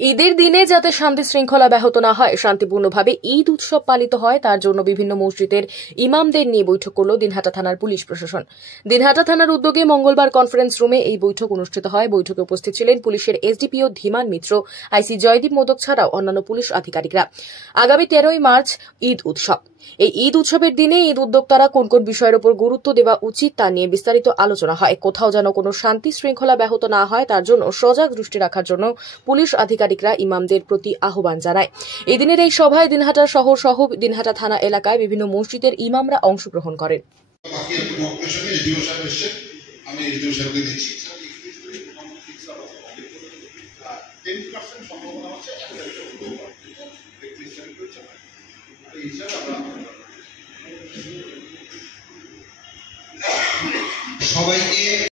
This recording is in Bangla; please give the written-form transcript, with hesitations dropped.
ঈদের দিনে যাতে শান্তি শৃঙ্খলা ব্যাহত না হয়, শান্তিপূর্ণভাবে ঈদ উৎসব পালিত হয়, তার জন্য বিভিন্ন মসজিদের ইমামদের নিয়ে বৈঠক করল দিনহাটা থানার পুলিশ প্রশাসন। দিনহাটা থানার উদ্যোগে মঙ্গলবার কনফারেন্স রুমে এই বৈঠক অনুষ্ঠিত হয়। বৈঠকে উপস্থিত ছিলেন পুলিশের এসডিপিও ধীমান মিত্র, আইসি জয়দীপ মোদক ছাড়াও অন্যান্য পুলিশ আধিকারিকরা। আগামী 13ই মার্চ ঈদ উৎসব। এই ঈদ উৎসবের দিনে ঈদ উদ্যোক্তারা কোন কোন বিষয়ের উপর গুরুত্ব দেওয়া উচিত তা নিয়ে বিস্তারিত আলোচনা হয়। কোথাও যেন কোনো শান্তি শৃঙ্খলা ব্যাহত না হয়, তার জন্য সজাগ দৃষ্টি রাখার জন্য পুলিশ আধিকারিকরা ইমামদের প্রতি আহ্বান জানায়। এই দিনের এই সভায় দিনহাটা শহর সহ দিনহাটা থানা এলাকায় বিভিন্ন মসজিদের ইমামরা অংশগ্রহণ করেন। সবাইকে